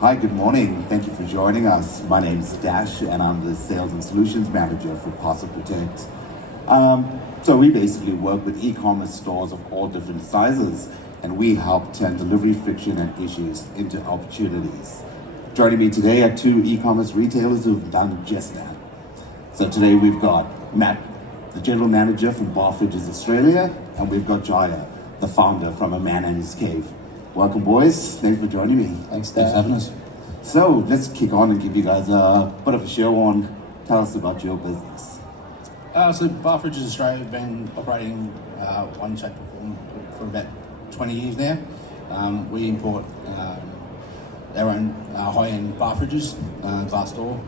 Hi, good morning. Thank you for joining us. My name is Dash, and I'm the Sales and Solutions Manager for Parcel Protect. So we basically work with e-commerce stores of all different sizes, and we help turn delivery friction and issues into opportunities. Joining me today are two e-commerce retailers who've done just that. So today we've got Matt, the General Manager from Barfridges Australia, and we've got Jaya, the founder from A Man and His Cave. Welcome, boys. Thanks for joining me. Thanks for having us. So let's kick on and give you guys a bit of a show on. Tell us about your business. So Barfridges Australia have been operating one shape or form for about 20 years now. We import our own high-end bar fridges, glass door.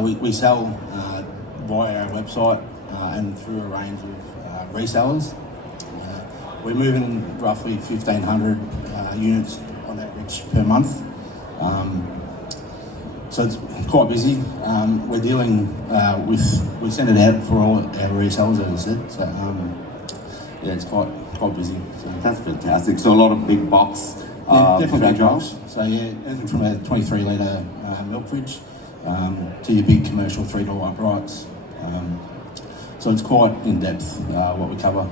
We sell via our website and through a range of resellers. We're moving roughly 1,500 units on average per month. So it's quite busy. We're dealing we send it out for all our resellers, as I said. So yeah, it's quite busy. So. That's fantastic. So a lot of big box. Definitely big box. So yeah, anything from a 23 litre milk fridge to your big commercial $3 uprights. So it's quite in depth what we cover.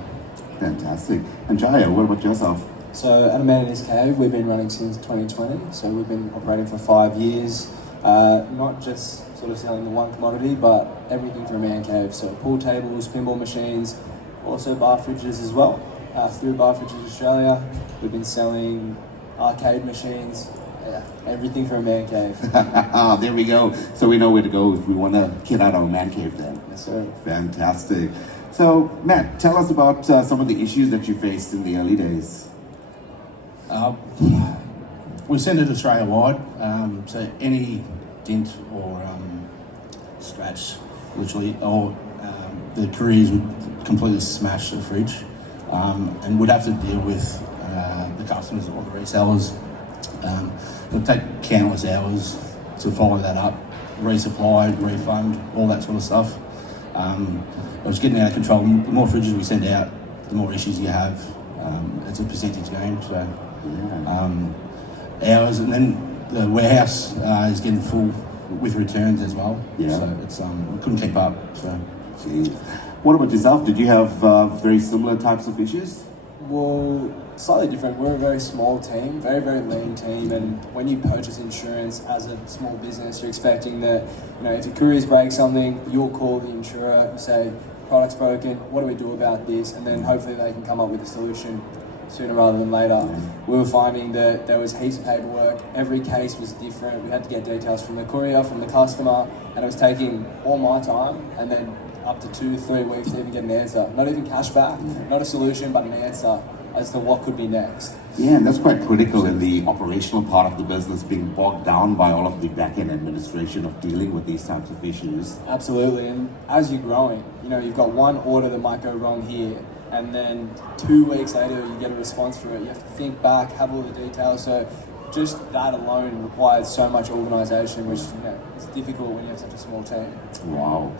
Fantastic. And Jaya, what about yourself? So at A Man in His Cave, we've been running since 2020. So we've been operating for 5 years. Not just sort of selling the one commodity, but everything from a man cave. So pool tables, pinball machines, also bar fridges as well. Through Barfridges Australia, we've been selling arcade machines, everything from a man cave. There we go. So we know where to go if we want to get out our man cave then. Yes, sir. Fantastic. So Matt, tell us about some of the issues that you faced in the early days. We send it Australia-wide, so any dent or scratch, literally, or the couriers would completely smash the fridge, and would have to deal with the customers or the resellers. It would take countless hours to follow that up, resupply, refund, all that sort of stuff. It was getting out of control. The more fridges we send out, the more issues you have. It's a percentage game, so hours, and then the warehouse is getting full with returns as well. Yeah. So it's we couldn't keep up. So. Jeez. What about yourself? Did you have very similar types of issues? Well, slightly different. We're a very small team, very, very lean team, and when you purchase insurance as a small business, you're expecting that, if your couriers break something, you'll call the insurer and say, product's broken, what do we do about this? And then hopefully they can come up with a solution sooner rather than later. We were finding that there was heaps of paperwork, every case was different, we had to get details from the courier, from the customer, and it was taking all my time, and then up to 2-3 weeks to even get an answer. Not even cash back, not a solution, but an answer as to what could be next. Yeah, and that's quite critical in the operational part of the business, being bogged down by all of the back-end administration of dealing with these types of issues. Absolutely, and as you're growing, you've got one order that might go wrong here, and then 2 weeks later you get a response for it. You have to think back, have all the details, so just that alone requires so much organisation, which is difficult when you have such a small team. Wow.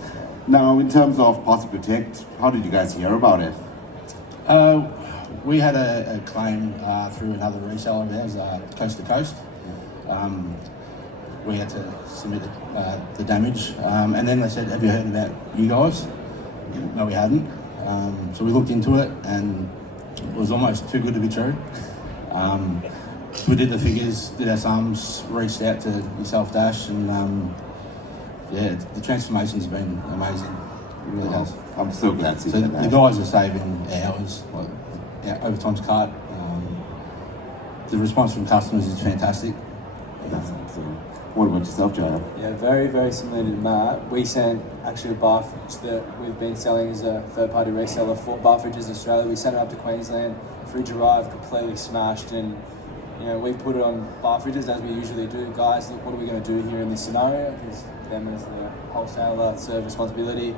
Now, in terms of Parcel Protect, how did you guys hear about it? We had a claim through another reseller of ours, Coast to Coast. We had to submit the damage, and then they said, "Have you heard about you guys?" No, we hadn't. So we looked into it, and it was almost too good to be true. We did the figures, did our sums, reached out to yourself, Dash, and the transformation's been amazing. It really has. I'm so glad to see So that. the guys are saving hours, overtime's cut. The response from customers is fantastic. That's excellent. What about yourself, Jaya? Yeah, very, very similar to Matt. We sent actually a bar fridge that we've been selling as a third-party reseller for Barfridges Australia. We sent it up to Queensland. Fridge arrived completely smashed, and we put it on Barfridges as we usually do. Guys, look, what are we going to do here in this scenario? Because them as the wholesaler, it's their responsibility.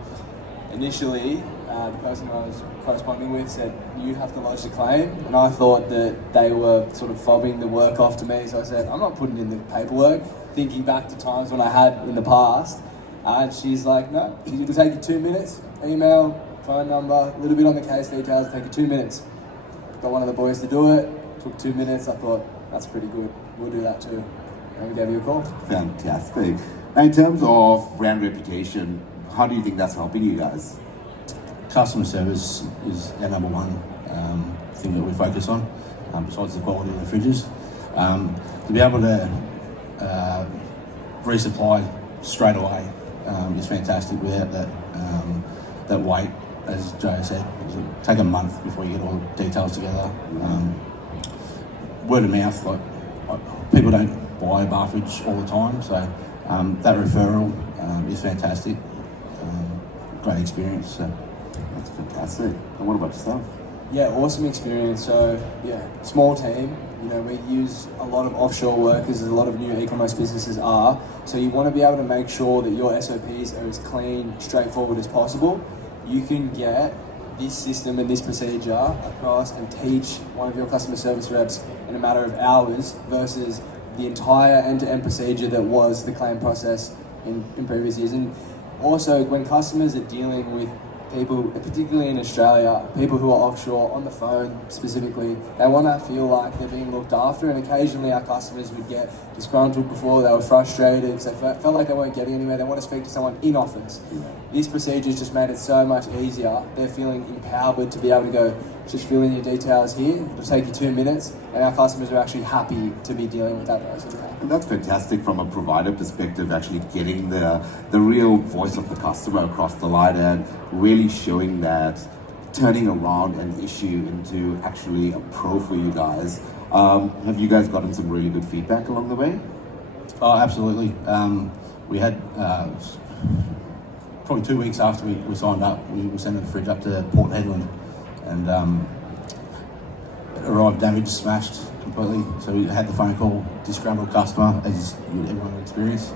Initially, the person I was corresponding with said, "You have to lodge the claim," and I thought that they were sort of fobbing the work off to me. So I said, "I'm not putting in the paperwork." Thinking back to times when I had in the past, and she's like, "No, it'll take you 2 minutes. Email, phone number, a little bit on the case details. It'll take you 2 minutes." Got one of the boys to do it. Took 2 minutes. I thought that's pretty good. We'll do that too. and we gave you a call. Fantastic. Now, in terms of brand reputation, how do you think that's helping you guys? Customer service is our number one thing that we focus on, besides the quality of the fridges. To be able to resupply straight away is fantastic without that wait, as Joe said. It'll take a month before you get all the details together. Word of mouth, like people don't buy a bar fridge all the time, so that referral is fantastic. Great experience. So. That's fantastic. And what about yourself? Yeah, awesome experience. So yeah, small team. You know, we use a lot of offshore workers, as a lot of new e-commerce businesses are. So you want to be able to make sure that your SOPs are as clean, straightforward as possible. You can get this system and this procedure across and teach one of your customer service reps in a matter of hours versus the entire end-to-end procedure that was the claim process in previous years. And also, when customers are dealing with people, particularly in Australia, people who are offshore on the phone specifically, they want to feel like they're being looked after, and occasionally our customers would get disgruntled before, they were frustrated because they felt like they weren't getting anywhere, they want to speak to someone in office. This procedure's just made it so much easier. They're feeling empowered to be able to go, just fill in your details here, it'll take you 2 minutes, and our customers are actually happy to be dealing with that person. And that's fantastic from a provider perspective, actually getting the real voice of the customer across the line and really showing that, turning around an issue into actually a pro for you guys. Have you guys gotten some really good feedback along the way? Oh, absolutely. We had probably 2 weeks after we signed up, we were sending the fridge up to Port Hedland, and it arrived damaged, smashed completely. So we had the phone call, disgruntled customer, as everyone would experience.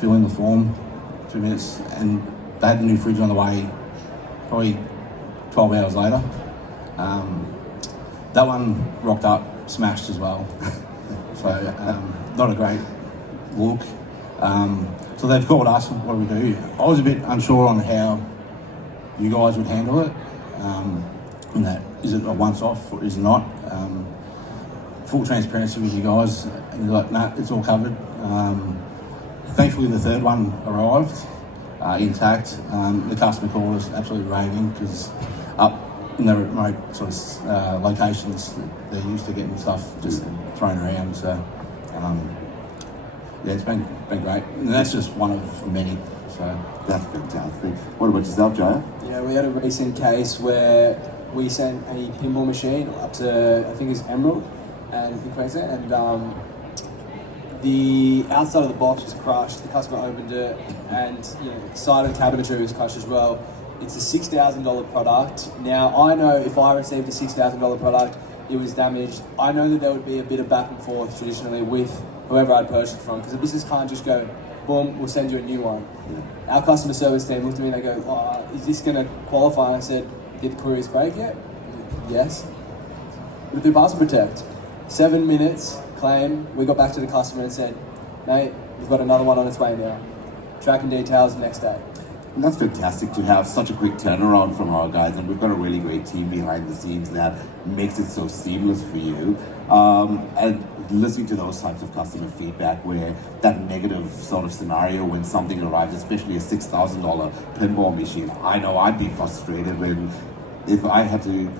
Fill in the form, 2 minutes, and they had the new fridge on the way probably 12 hours later. That one rocked up, smashed as well. So not a great look. So they've called us, what do we do? I was a bit unsure on how you guys would handle it. And that, is it a once-off or is it not? Full transparency with you guys, and you're like, nah, it's all covered. Thankfully the third one arrived intact. The customer called us absolutely raving because up in the remote sort of locations, they're used to getting stuff just thrown around. So yeah, it's been great, and that's just one of many. So that's fantastic. What about yourself, Joe? Yeah, we had a recent case where we sent a pinball machine up to, I think it's Emerald and in Queensland, and the outside of the box was crushed. The customer opened it, and the side of the cabinetry was crushed as well. It's a $6,000 product. Now, I know if I received a $6,000 product, it was damaged, I know that there would be a bit of back and forth traditionally with whoever I'd purchased from, because the business can't just go, boom, we'll send you a new one. Our customer service team looked at me and they go, oh, is this going to qualify? And I said, did the couriers break yet? Yes. We'll do Parcel Protect. 7 minutes, claim, we got back to the customer and said, mate, we've got another one on its way now. Tracking details next day. And that's fantastic to have such a quick turnaround from our guys, and we've got a really great team behind the scenes that makes it so seamless for you. And listening to those types of customer feedback where that negative sort of scenario when something arrives, especially a $6,000 pinball machine, I know I'd be frustrated if I had to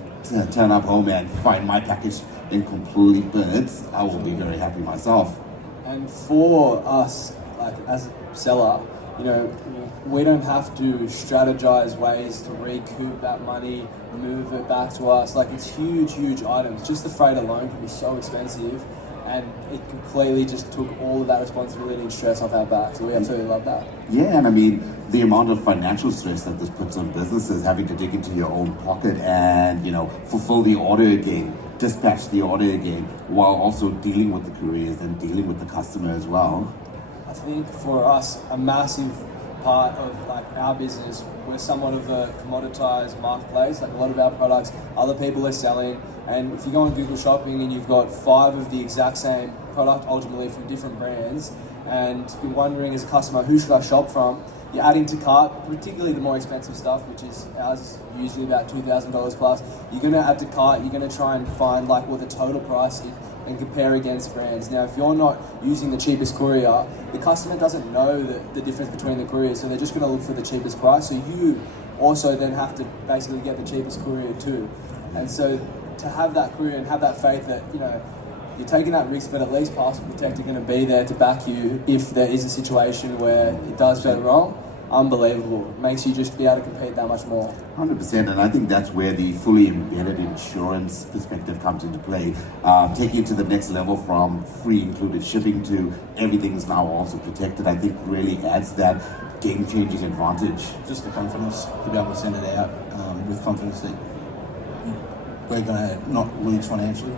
turn up home and find my package in complete bits. I will be very happy myself. And for us, like as a seller, we don't have to strategize ways to recoup that money, move it back to us. Like, it's huge, huge items. Just the freight alone can be so expensive, and it completely just took all of that responsibility and stress off our back. So we absolutely love that. Yeah, and I mean, the amount of financial stress that this puts on businesses, having to dig into your own pocket and, fulfill the order again, dispatch the order again, while also dealing with the couriers and dealing with the customer as well. I think for us, a massive part of our business, we're somewhat of a commoditized marketplace. Like, a lot of our products, other people are selling, and if you go on Google Shopping and you've got 5 of the exact same product, ultimately from different brands, and you're wondering as a customer, who should I shop from? You're adding to cart, particularly the more expensive stuff, which is ours, usually about $2,000 plus. You're going to add to cart, you're going to try and find what the total price is. and compare against brands. Now, if you're not using the cheapest courier, the customer doesn't know the difference between the couriers, so they're just going to look for the cheapest price. So you also then have to basically get the cheapest courier too. And so to have that courier and have that faith that, you know, you're taking that risk, but at least Parcel Protect are going to be there to back you if there is a situation where it does go wrong. Unbelievable. It makes you just be able to compete that much more. 100%, and I think that's where the fully embedded insurance perspective comes into play. Taking it to the next level from free included shipping to everything's now also protected, I think really adds that game-changing advantage. Just the confidence to be able to send it out with confidence that we're going to not lose financially.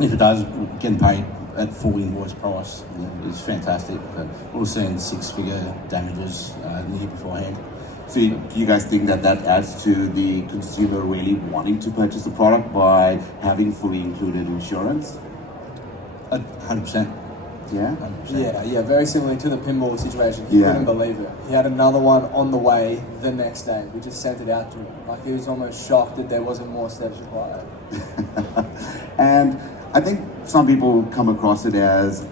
If it does, getting paid at full invoice price is fantastic. But we've seen six-figure damages the year beforehand. So do you guys think that that adds to the consumer really wanting to purchase the product by having fully included insurance? 100%. Yeah? 100%. Yeah, very similar to the pinball situation. He couldn't believe it. He had another one on the way the next day. We just sent it out to him. Like, he was almost shocked that there wasn't more steps required. And I think some people come across it as,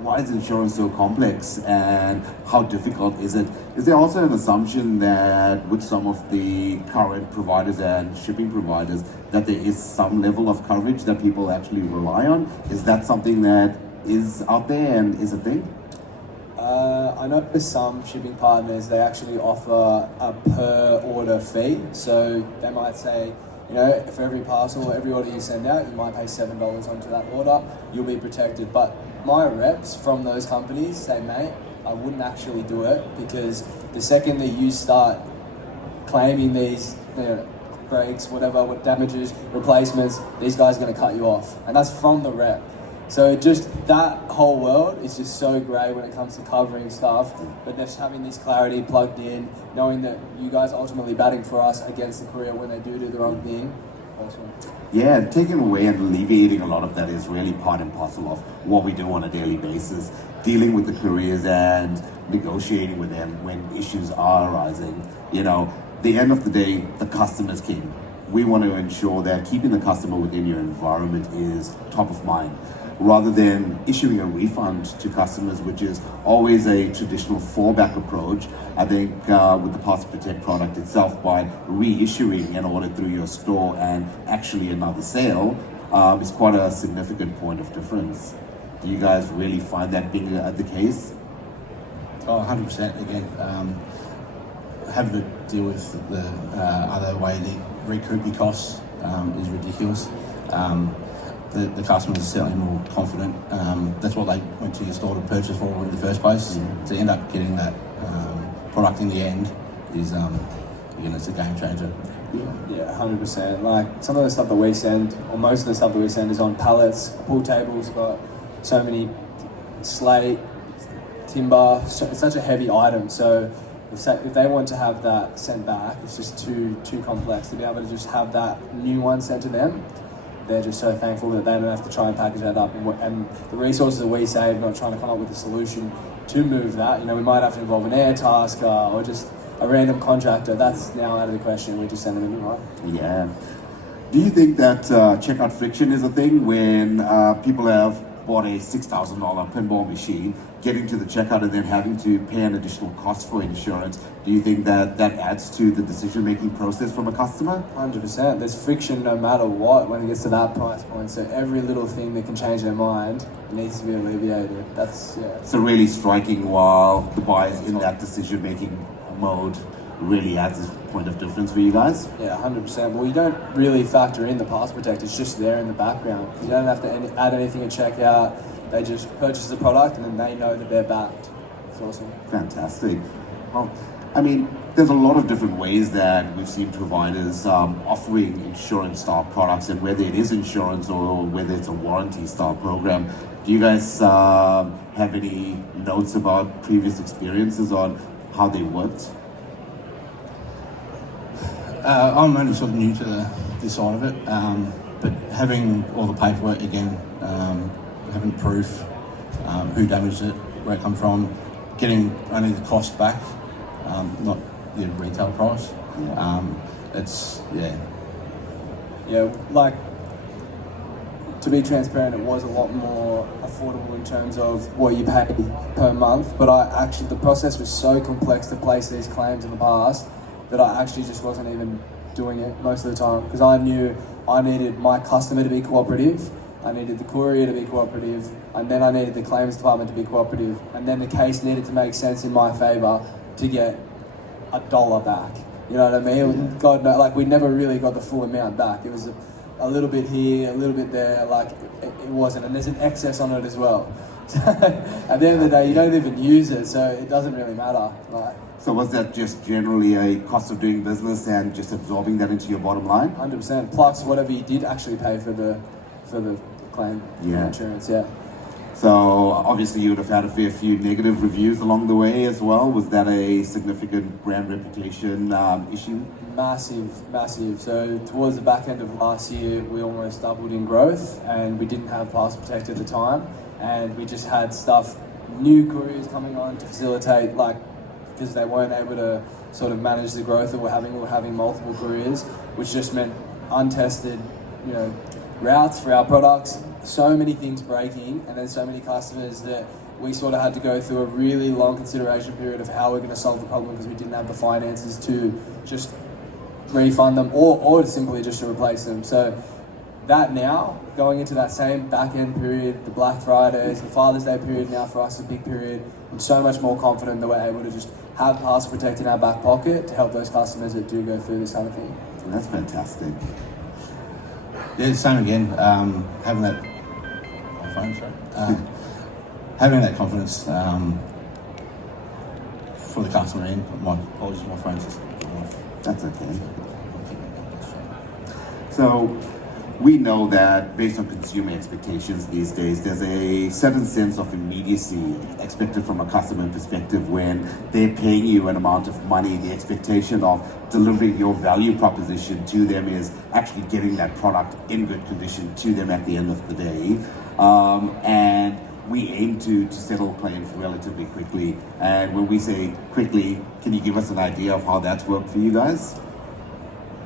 why is insurance so complex and how difficult is it? Is there also an assumption that with some of the current providers and shipping providers that there is some level of coverage that people actually rely on? Is that something that is out there and is a thing? I know for some shipping partners, they actually offer a per order fee. So they might say, you know, for every parcel, every order you send out, you might pay $7 onto that order, you'll be protected. But my reps from those companies say, mate, I wouldn't actually do it, because the second that you start claiming these, you know, breaks, whatever, what damages, replacements, these guys are going to cut you off. And that's from the rep. So just that whole world is just so great when it comes to covering stuff, but just having this clarity plugged in, knowing that you guys are ultimately batting for us against the courier when they do the wrong thing. Awesome. Yeah, taking away and alleviating a lot of that is really part and parcel of what we do on a daily basis. Dealing with the couriers and negotiating with them when issues are arising. You know, the end of the day, the customer's king. We want to ensure that keeping the customer within your environment is top of mind, rather than issuing a refund to customers, which is always a traditional fallback approach. I think with the Parcel Protect product itself, by reissuing an order through your store and actually another sale, is quite a significant point of difference. Do you guys really find that being the case? Oh, 100%. Again, having to deal with the other way, the recoup your costs is ridiculous. The customers are certainly more confident. That's what they went to your store to purchase for in the first place. To end up getting that product in the end is, again, it's a game changer. Yeah, 100%. Like, some of the stuff that we send, or most of the stuff that we send, is on pallets. Pool tables got so many slate, timber. It's such a heavy item. So if they want to have that sent back, it's just too complex to be able to just have that new one sent to them. They're just so thankful that they don't have to try and package that up, and the resources that we save, not trying to come up with a solution to move that. You know, we might have to involve an air tasker or just a random contractor. That's now out of the question. We just send them a new one. Yeah. Do you think that checkout friction is a thing when people have bought a $6,000 pinball machine, getting to the checkout and then having to pay an additional cost for insurance? Do you think that that adds to the decision-making process from a customer? 100%. There's friction no matter what when it gets to that price point. So every little thing that can change their mind needs to be alleviated. That's, yeah. So really striking while the buyer's in that decision-making mode really adds a point of difference for you guys? Yeah, 100%. Well, you don't really factor in the Parcel Protect. It's just there in the background. You don't have to add anything at checkout. They just purchase the product and then they know that they're backed. It's awesome. Fantastic. Well, I mean, there's a lot of different ways that we've seen providers offering insurance-style products, and whether it is insurance or whether it's a warranty-style program. Do you guys have any notes about previous experiences on how they worked? I'm only sort of new to this side of it, but having all the paperwork again, having proof, who damaged it, where it come from, getting only the cost back, not the retail price. Yeah, like to be transparent, it was a lot more affordable in terms of what you pay per month. But the process was so complex to place these claims in the past that I actually just wasn't even doing it most of the time, because I knew I needed my customer to be cooperative, I needed the courier to be cooperative, and then I needed the claims department to be cooperative, and then the case needed to make sense in my favour to get $1 back. You know what I mean? God, no, like we never really got the full amount back. It was a little bit here, a little bit there, like it wasn't, and there's an excess on it as well. So at the end of the day, you don't even use it, so it doesn't really matter. Like, So was that just generally a cost of doing business and just absorbing that into your bottom line? 100%. Plus whatever you did actually pay for the claim insurance. Yeah. So obviously you would have had a fair few negative reviews along the way as well. Was that a significant brand reputation issue? Massive. So towards the back end of last year, we almost doubled in growth, and we didn't have Parcel Protect at the time, and we just had new couriers coming on to facilitate, like, because they weren't able to sort of manage the growth that we're having. We were having multiple couriers, which just meant untested, routes for our products, so many things breaking, and then so many customers that we sort of had to go through a really long consideration period of how we're going to solve the problem, because we didn't have the finances to just refund them or simply just to replace them. So that now, going into that same back end period, the Black Fridays, the Father's Day period now for us is a big period, I'm so much more confident that we're able to just have Parcel Protect in our back pocket to help those customers that do go through this kind of thing. That's fantastic. Yeah, same again. Having that having that confidence for the customer in. My apologies, my phone's just off. That's okay. So we know that based on consumer expectations these days, there's a certain sense of immediacy expected from a customer perspective when they're paying you an amount of money. The expectation of delivering your value proposition to them is actually getting that product in good condition to them at the end of the day. And we aim to settle claims relatively quickly. And when we say quickly, can you give us an idea of how that's worked for you guys?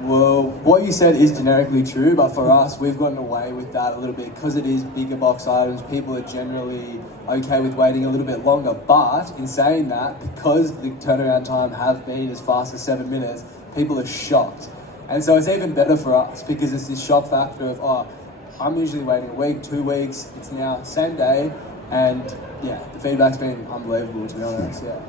Well, what you said is generically true, but for us, we've gotten away with that a little bit because it is bigger box items. People are generally okay with waiting a little bit longer. But in saying that, because the turnaround time have been as fast as 7 minutes, people are shocked. And so it's even better for us because it's this shock factor of, I'm usually waiting a week, 2 weeks. It's now same day. And yeah, the feedback's been unbelievable, to be honest. Yeah,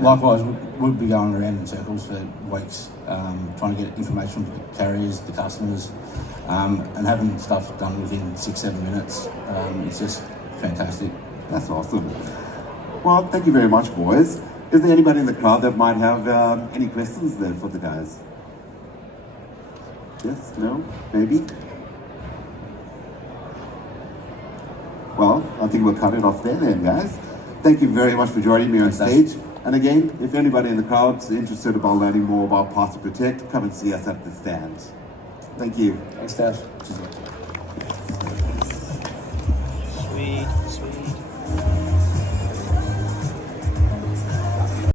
likewise, we'll be going around in circles for weeks, trying to get information from the carriers, the customers, and having stuff done within 6-7 minutes. It's just fantastic. That's awesome. Well, thank you very much, boys. Is there anybody in the crowd that might have any questions there for the guys? Yes? No? Maybe? Well, I think we'll cut it off there then, guys. Thank you very much for joining me on stage. And again, if anybody in the crowd is interested about learning more about Parcel Protect, come and see us at the stand. Thank you. Thanks, Dash. Sweet.